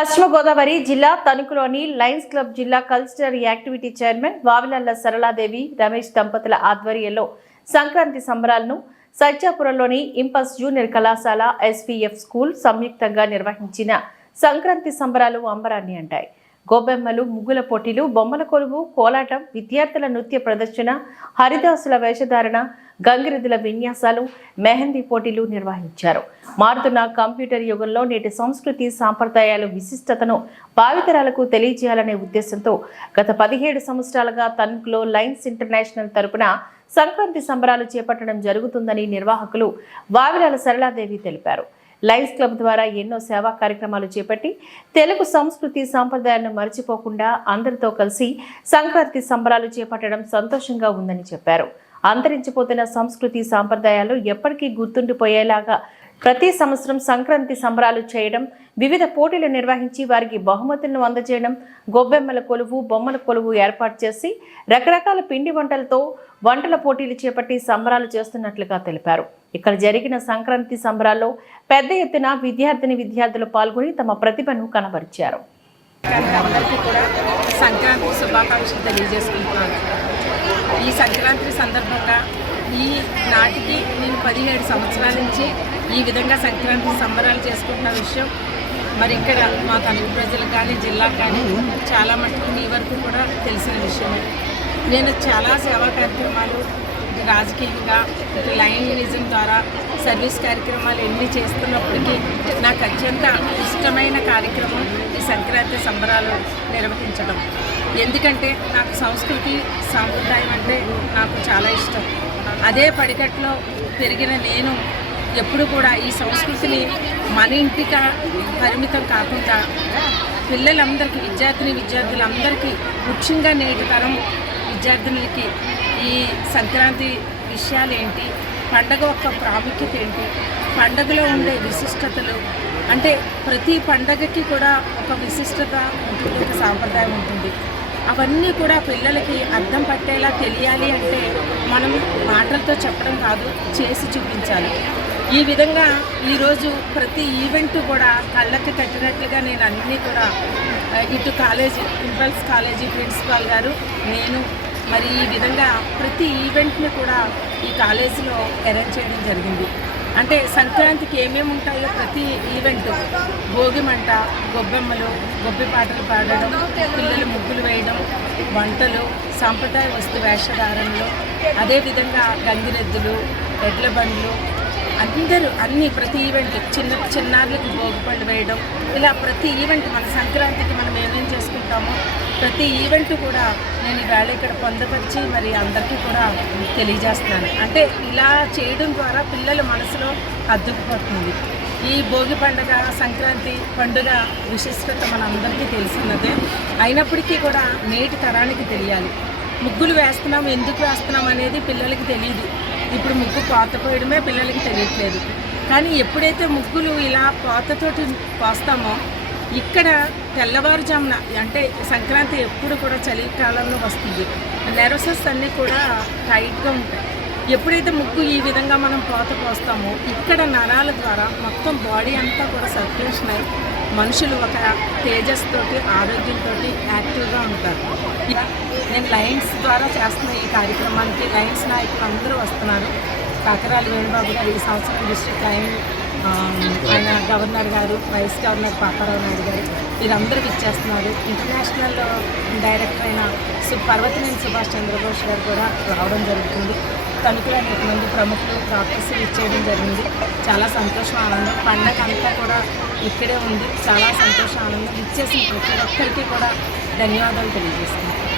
పశ్చిమ గోదావరి జిల్లా తణుకులోని లయన్స్ క్లబ్ జిల్లా cultural activity chairman Vavilala Saraladevi Ramesh దంపతుల ఆధ్వర్యంలో సంక్రాంతి సంబరాలను సజ్జాపురంలోని ఇంపస్ జూనియర్ కళాశాల ఎస్వీఎఫ్ స్కూల్ సంయుక్తంగా నిర్వహించిన సంక్రాంతి సంబరాలు అంబరాన్ని అంటాయి. గోబెమ్మలు ముగ్గుల పోటీలు బొమ్మల కొలువు కోలాటం విద్యార్థుల నృత్య ప్రదర్శన హరిదాసుల వేషధారణ గంగిరెద్దుల విన్యాసాలు మెహందీ పోటీలు నిర్వహించారు. మారుతున్న కంప్యూటర్ యుగంలో నేటి సంస్కృతి సాంప్రదాయాలు విశిష్టతను భావితరాలకు తెలియజేయాలనే ఉద్దేశంతో గత పదిహేడు సంవత్సరాలుగా తణుకులో లైన్స్ ఇంటర్నేషనల్ తరపున సంక్రాంతి సంబరాలు చేపట్టడం జరుగుతుందని నిర్వాహకులు వావిరాల సరళాదేవి తెలిపారు. లైన్స్ క్లబ్ ద్వారా ఎన్నో సేవా కార్యక్రమాలు చేపట్టి తెలుగు సంస్కృతి సాంప్రదాయాలను మర్చిపోకుండా అందరితో కలిసి సంక్రాంతి సంబరాలు చేపట్టడం సంతోషంగా ఉందని చెప్పారు. అంతరించిపోతున్న సంస్కృతి సాంప్రదాయాలు ఎప్పటికీ గుర్తుండిపోయేలాగా ప్రతి సంవత్సరం సంక్రాంతి సంబరాలు చేయడం వివిధ పోటీలు నిర్వహించి వారికి బహుమతులను అందజేయడం గొబ్బెమ్మల కొలువు బొమ్మల కొలువు ఏర్పాటు చేసి రకరకాల పిండి వంటలతో వంటల పోటీలు చేపట్టి సంబరాలు చేస్తున్నట్లుగా తెలిపారు. ఇక్కడ జరిగిన సంక్రాంతి సంబరాల్లో పెద్ద ఎత్తున విద్యార్థిని విద్యార్థులు పాల్గొని తమ ప్రతిభను కనబరిచారు. సంక్రాంతి అందరికీ కూడా శుభాకాంక్షలు తెలియజేసుకుంటున్నాను. ఈ సంక్రాంతి సందర్భంగా ఈ నాటికి నేను పదిహేడు సంవత్సరాల నుంచి ఈ విధంగా సంక్రాంతి సంబరాలు చేసుకుంటున్న విషయం. మరి ఇక్కడ మా తణుకు ప్రజలకు కానీ జిల్లాకు కానీ చాలా మటుకు మీ వరకు కూడా తెలిసిన విషయమే. నేను చాలా సేవా కార్యక్రమాలు రాజకీయంగా ఇటు లైన్ ద్వారా సర్వీస్ కార్యక్రమాలు ఎన్ని చేస్తున్నప్పటికీ నాకు అత్యంత ఇష్టమైన కార్యక్రమం ఈ సంక్రాంతి సంబరాలు నిర్వహించడం. ఎందుకంటే నాకు సంస్కృతి సాంప్రదాయం అంటే నాకు చాలా ఇష్టం. అదే పడికట్లో పెరిగిన నేను ఎప్పుడు కూడా ఈ సంస్కృతిని మన ఇంటిక పరిమితం కాకుండా పిల్లలందరికీ విద్యార్థిని విద్యార్థులందరికీ ముఖ్యంగా నేటి తరం విద్యార్థినులకి ఈ సంక్రాంతి విషయాలు ఏంటి పండగ యొక్క ప్రాముఖ్యత ఏంటి? పండగలో ఉండే విశిష్టతలు అంటే ప్రతి పండగకి కూడా ఒక విశిష్టత ఉంటుంది ఒక సాంప్రదాయం ఉంటుంది. అవన్నీ కూడా పిల్లలకి అర్థం పట్టేలా తెలియాలి అంటే మనం మాటలతో చెప్పడం కాదు చేసి చూపించాలి. ఈ విధంగా ఈరోజు ప్రతి ఈవెంట్ కూడా కళ్ళకి కట్టినట్లుగా నేను అన్నీ కూడా ఇటు కాలేజీ ఇంపల్స్ కాలేజీ ప్రిన్సిపాల్ గారు నేను మరి ఈ విధంగా ప్రతి ఈవెంట్ని కూడా ఈ కాలేజీలో అరేంజ్ చేయడం జరిగింది. అంటే సంక్రాంతికి ఏమేమి ఉంటాయో ప్రతి ఈవెంట్ భోగి మంట గొబ్బెమ్మలు గొబ్బె పాటలు పాడడం పిల్లలు ముగ్గులు వేయడం వంటలు సాంప్రదాయ వస్తు వేషధారణలు అదేవిధంగా గంగిరెద్దులు ఎడ్ల బండ్లు అందరూ అన్ని ప్రతి ఈవెంట్ చిన్న చిన్నారులకి భోగిపళ్ళు వేయడం ఇలా ప్రతి ఈవెంట్ మన సంక్రాంతికి మనం ఏమేం చేసుకుంటామో ప్రతి ఈవెంట్ కూడా నేను ఈవేళ ఇక్కడ పొందపరిచి మరి అందరికీ కూడా తెలియజేస్తున్నాను. అంటే ఇలా చేయడం ద్వారా పిల్లల మనసులో అద్దుకుపోతుంది. ఈ భోగి పండుగ సంక్రాంతి పండుగ విశిష్టత మనందరికీ తెలిసినదే. అయినప్పటికీ కూడా నేటి తరానికి తెలియాలి. ముగ్గులు వేస్తున్నాం ఎందుకు వేస్తున్నాం అనేది పిల్లలకి తెలియదు ఇప్పుడు ముగ్గు పాత పోయడమే పిల్లలకి తెలియట్లేదు. కానీ ఎప్పుడైతే ముగ్గులు ఇలా పాతతోటి పోస్తామో ఇక్కడ తెల్లవారుజామున అంటే సంక్రాంతి ఎప్పుడు కూడా చలికాలంలో వస్తుంది. నెరసెస్ అన్నీ కూడా టైట్గా ఉంటాయి. ఎప్పుడైతే ముగ్గు ఈ విధంగా మనం పోత పోస్తామో ఇక్కడ నరాల ద్వారా మొత్తం బాడీ అంతా కూడా సర్క్యులేషన్ అయి మనుషులు ఒక తేజస్ తోటి ఆరోగ్యంతో యాక్టివ్గా ఉంటారు. నేను లయన్స్ ద్వారా చేస్తున్న ఈ కార్యక్రమానికి లయన్స్ నాయకులు అందరూ వస్తున్నారు. కాకరాల వేణుబాబు గారు ఈ సంవత్సరం డిస్ట్రిక్ట్ లయన్ ఆయన గవర్నర్ గారు వైస్ గవర్నర్ పాపారావు నాయుడు గారు వీరందరూ ఇచ్చేస్తున్నారు. ఇంటర్నేషనల్ డైరెక్టర్ అయిన సు పర్వతనేని సుభాష్ చంద్రబోస్ గారు కూడా రావడం జరుగుతుంది. తణుకులు అనేక మంది ప్రముఖులు డాక్టర్స్ ఇచ్చేయడం జరిగింది. చాలా సంతోషం ఆనందం. పండగ అంతా కూడా ఇక్కడే ఉంది. చాలా సంతోషం ఆనందం. ఇచ్చేసిన ప్రతి ఒక్కరికి కూడా ధన్యవాదాలు తెలియజేస్తున్నాను.